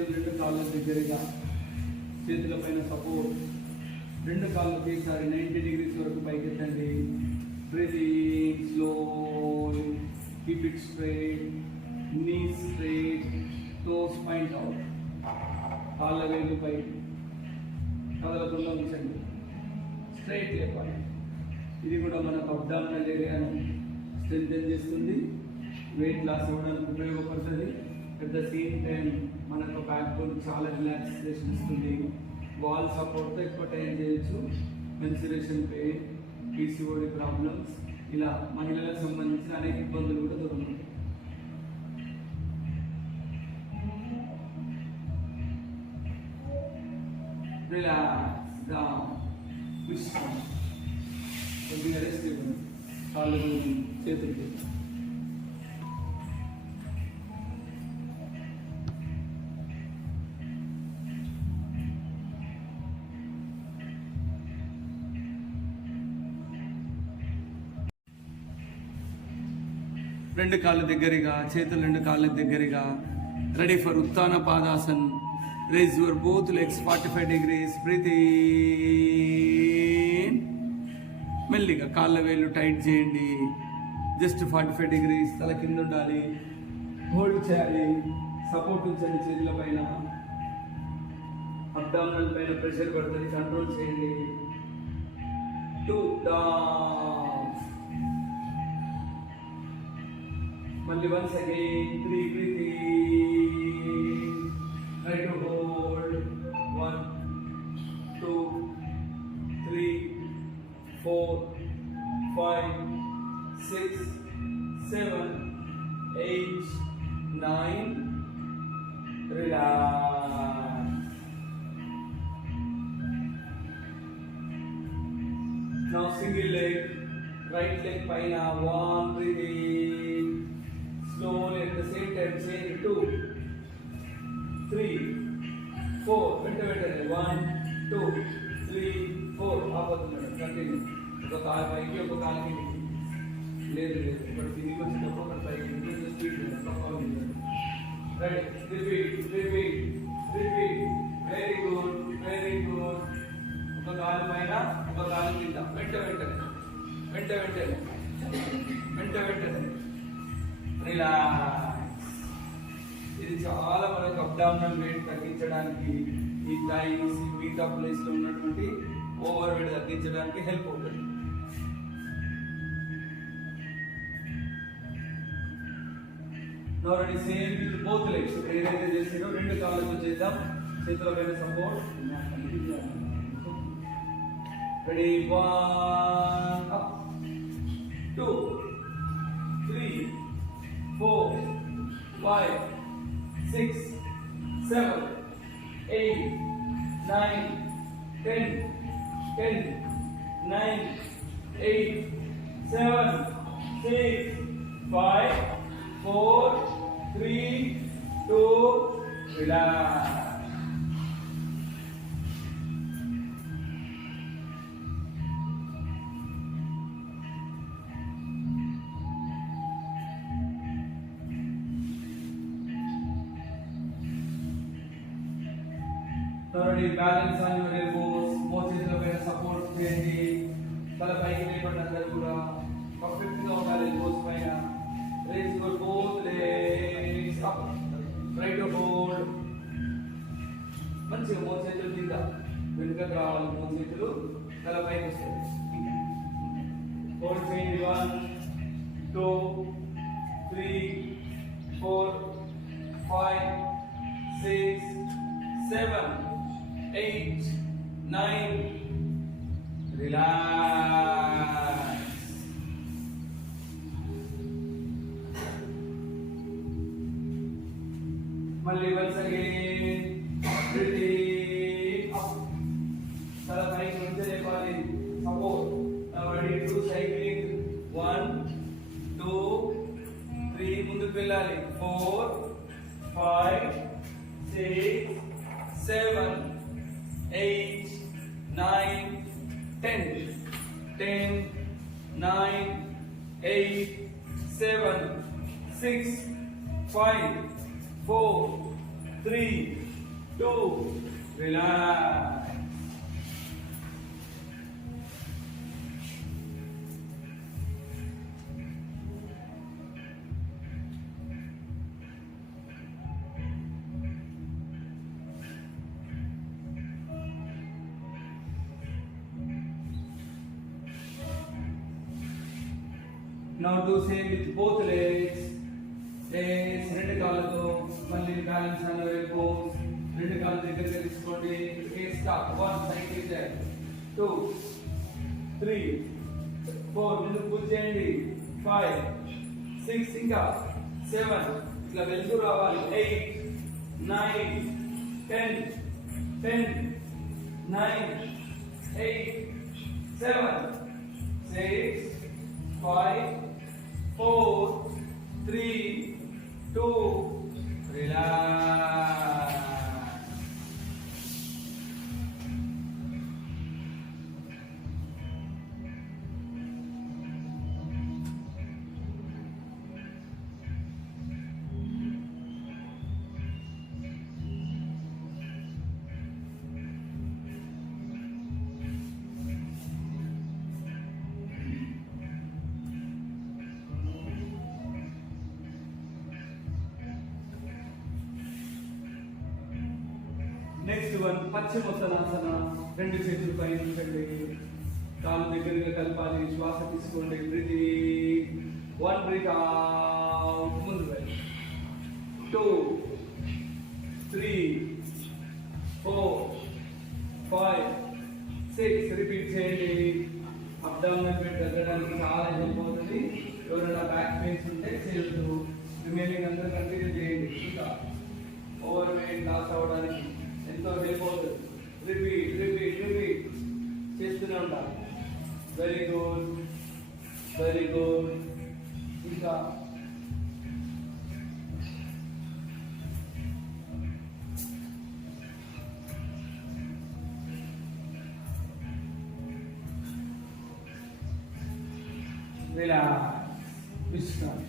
చేతులు రెండు కాళ్ళ దగ్గరగా, చేతుల పైన సపోర్ట్, రెండు కాళ్ళు ఒకేసారి 90 degrees వరకు పైకెత్తండి. Breathing slowly, keep it straight, knees straight, toes point out, కాళ్ళ వేలు పై కదలకుండా ఉంచండి, స్ట్రైట్ లేపాలి. ఇది కూడా మనకు అబ్డామినల్ ఏరియాను స్ట్రెంథెన్ చేస్తుంది, వెయిట్ లాస్ అవ్వడానికి ఉపయోగపడుతుంది. అట్ ద సేమ్ టైం మనకు బ్యాక్ బోన్ చాలా రిలాక్సేషన్ ఇస్తుంది. వాల్ సపోర్ట్తో ఎక్కువ టైం చేయొచ్చు. మెన్సురేషన్ పెయిన్, పీసీఓడి ప్రాబ్లమ్స్, ఇలా మహిళలకు సంబంధించిన అనేక ఇబ్బందులు కూడా దూరం ఉంటాయి. రిలాక్స్ డౌన్, విశ్రాంతి, కొద్దిగా రెస్ట్ ఇవ్వండి. కాళ్ళు చేతులకి రెండు కాళ్ళ దగ్గరగా, చేతులు రెండు కాళ్ళ దగ్గరగా. Ready for Uttana Padasan. Raise your both legs 45 degrees. Breathe in. మెల్లిగా కాళ్ళ వేళ్ళు టైట్ చేయండి. Just 45 degrees. తల కింద ఉండాలి. హోల్డ్ చేయాలి. సపోర్ట్ ఉంచండి చేతుల పైన. అబ్డామినల్ పైన ప్రెషర్ పడుతుంది, కంట్రోల్ చేయండి. 2 down. Only once again, 3 breathing. Try to hold. 1, 2, 3, 4, 5, 6, 7, 8, 9. Relax. Now single leg, right leg paina. 1, breathing. Slowly at the same time change. 2, 3, 4. Better. 1, 2, 3, 4. Continue. ఒక కాలు పైకి, ఒక కాలు కిందికి. లేదు ఇక్కడ కిందికి వచ్చినప్పుడు ఒక పైకి speed right. Repeat. Very good. ఒక కాలు పైన, ఒక కాలు కింద. వెంటనే రిలాక్స్. ఇది చాలా మనకు అబ్డామినల్ వెయిట్ తగ్గించడానికి, ఈ థైస్, మిగతా ప్లేస్ లో ఉన్నటువంటి ఓవర్ వెయిట్ తగ్గించడానికి హెల్ప్ అవుతుంది. Now ready, same with both legs. ఏదైతే చేసారో రెండు కాళ్ళతో చేద్దాం. చేతుల పైన support. Ready, 1 up, 2, 3, 4, 5, 6, 7, 8, 9, 10, 9, 8, 7, 6, 5, 4, 3, 2, relax. Already balance on your elbows, మోచేతుల పైన సపోర్ట్ చేయండి. తల పైకి లేపండి. అందరూ కూడా పర్ఫెక్ట్ గా ఉండాలి ఎల్బోస్ పైన. Raise your both legs up. Try to hold. మంచిగా మోచేతులు కింద, వెనుకకు రావాలి. మోచేతులు తల పైకి వస్తాయి. హోల్డ్ చేయండి. 1, 2, 3, 4, 5, 6, 7, 8, 9. Relax. Malli once again. Breathe up. Tala paiki nunchi lepali. Support. Now ready to cycling. 1, 2, 3. Munduku vellali. 4, 5, 6, 7, 8, 9, 10. 10, 9, 8, 7, 6, 5, 4, 3, 2. Relax. Now do same with both legs. Legs, రెండు కాళ్ళతో మళ్ళీ బ్యాలెన్స్ అనే వైపు రెండు కాళ్ళు దగ్గరగా తీసుకోండి. స్టాప్. 1 సైకిల్ చేయాలి. 2 3 4 ముందుకు పుల్ చేయండి. 5 6 ఇంకా 7 ఇట్లా వెళ్తూ రావాలి. 8 9 10 10 9 8 7 6 5 4 3 2 relax. Next one పశ్చిమోత్తరాసన. రెండు చేతులు పైన ఉంచండి, కాలు దగ్గరగా కలపాలి. శ్వాస తీసుకోండి. బ్రీతింగ్. 1 breathe out. ముందు 2 3 4 5 6 రిపీట్ చేయండి. అబ్డామినల్ వెయిట్ తగ్గడానికి చాలా హెల్ప్ అవుతుంది. ఎవరైనా బ్యాక్ పెయిన్స్ ఉంటే చేయొద్దు. రిమైనింగ్ అందరూ కంటిన్యూ చేయండి. ఇంకా ఓవర్ వెయిట్ లాస్ అవ్వడానికి ఎంతో హెల్ప్ అవుతుంది. రిపీట్ రిపీట్ రిపీట్ చేస్తూనే ఉండాలి. Very good very good. ఇంకా రిలాక్స్. విశ్రాంతి.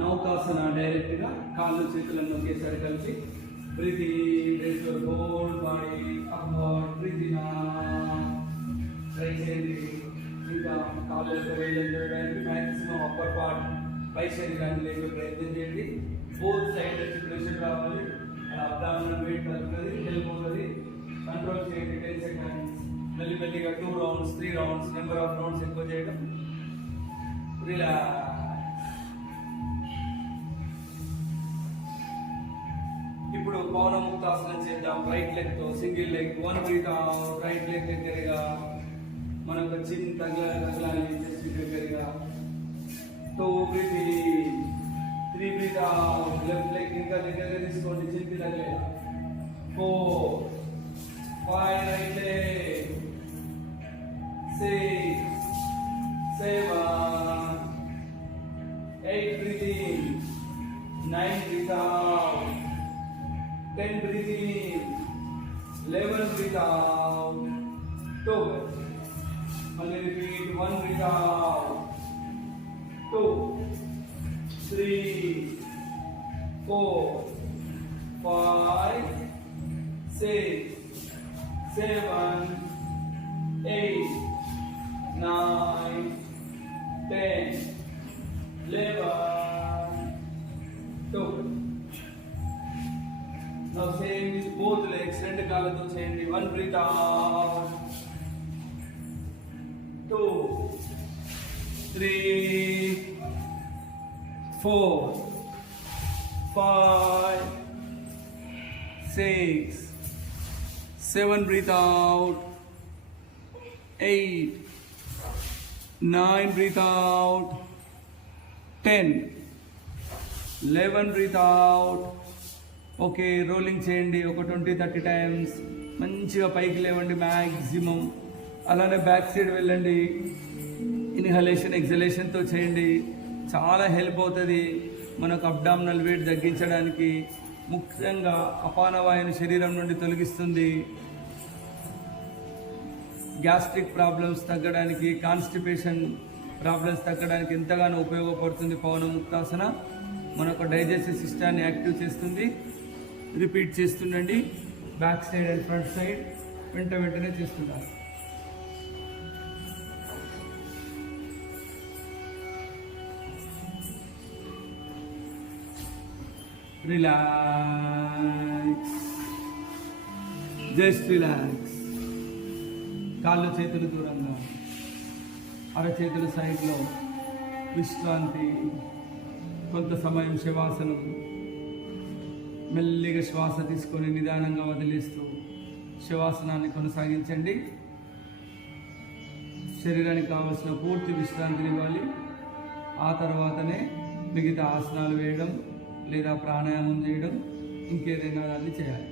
నౌకాసన. డైరెక్ట్ గా కాళ్ళు చేతులను ఒకేసారి కలిపి breathing. Raise your whole body upward. Breathing try చేయండి. ఇంకా కాళ్ళు యొక్క వేళ్ళని చేయడానికి మ్యాక్సిమం అప్పర్ పార్ట్ పై శరీరాన్ని లేక ప్రయత్నం చేయండి. బోత్ సైడ్ నుంచి ప్రెషర్ రావాలి. అబ్డామినల్ వెయిట్ తగ్గుతుంది, హెల్ప్ అవుతుంది. కంట్రోల్ చేయండి. 10 సెకండ్స్. మెల్లిమెల్లిగా 2 rounds 3 rounds number of rounds ఎక్కువ చేయడం. రిలాక్స్. ఇప్పుడు పౌనముక్తాసనం చేద్దాం. రైట్ లెగ్ తో single leg. 1 breathe out. Right leg దగ్గరగా మనకు చిన్న తగలాలి. చెస్ట్ దగ్గరగా. 2 breathe in. 3 breathe out. Left leg ఇంకా దగ్గరగా తీసుకోండి. చిన్న తగలే. 4 5 right leg. 6 7 8 breathe in. 9 breath out. 10 breathe in, 11 breathe out, 12. Only repeat. 1 breathe out, 2, 3, 4, 5, 6, 7, 8, 9, 10, 11, 12. Now same with both legs. రెండు కాళ్ళతో చేయండి. 1 breathe out, 2, 3, 4, 5, 6, 7, breathe out, 8, 9, breathe out, 10, 11, breathe out. Okay, rolling చేయండి ఒక 20-30 టైమ్స్. మంచిగా పైకి లేవండి మ్యాక్సిమం. అలానే back side వెళ్ళండి. ఇన్హలేషన్ ఎక్సలేషన్తో చేయండి. చాలా హెల్ప్ అవుతుంది మనకు అబ్డామినల్ వెయిట్ తగ్గించడానికి. ముఖ్యంగా అపానవాయుని శరీరం నుండి తొలగిస్తుంది. గ్యాస్ట్రిక్ ప్రాబ్లమ్స్ తగ్గడానికి, కాన్స్టిపేషన్ ప్రాబ్లమ్స్ తగ్గడానికి ఎంతగానో ఉపయోగపడుతుంది పవన ముక్తాసన. మనకు డైజెస్టివ్ సిస్టాన్ని యాక్టివ్ చేస్తుంది. రిపీట్ చేస్తుండండి. Back side and front side వెంటనే చేస్తుండాలి. Relax, just relax. కాళ్ళు చేతులు దూరంగా, అరచేతుల సైడ్లో విశ్రాంతి. కొంత సమయం శవాసనం. మెల్లిగా శ్వాస తీసుకొని నిదానంగా వదిలేస్తూ శవాసనాన్ని కొనసాగించండి. శరీరానికి కావలసిన పూర్తి విశ్రాంతిని ఇవ్వాలి. ఆ తర్వాతనే మిగతా ఆసనాలు వేయడం లేదా ప్రాణాయామం చేయడం ఇంకేదైనా దాన్ని చేయాలి.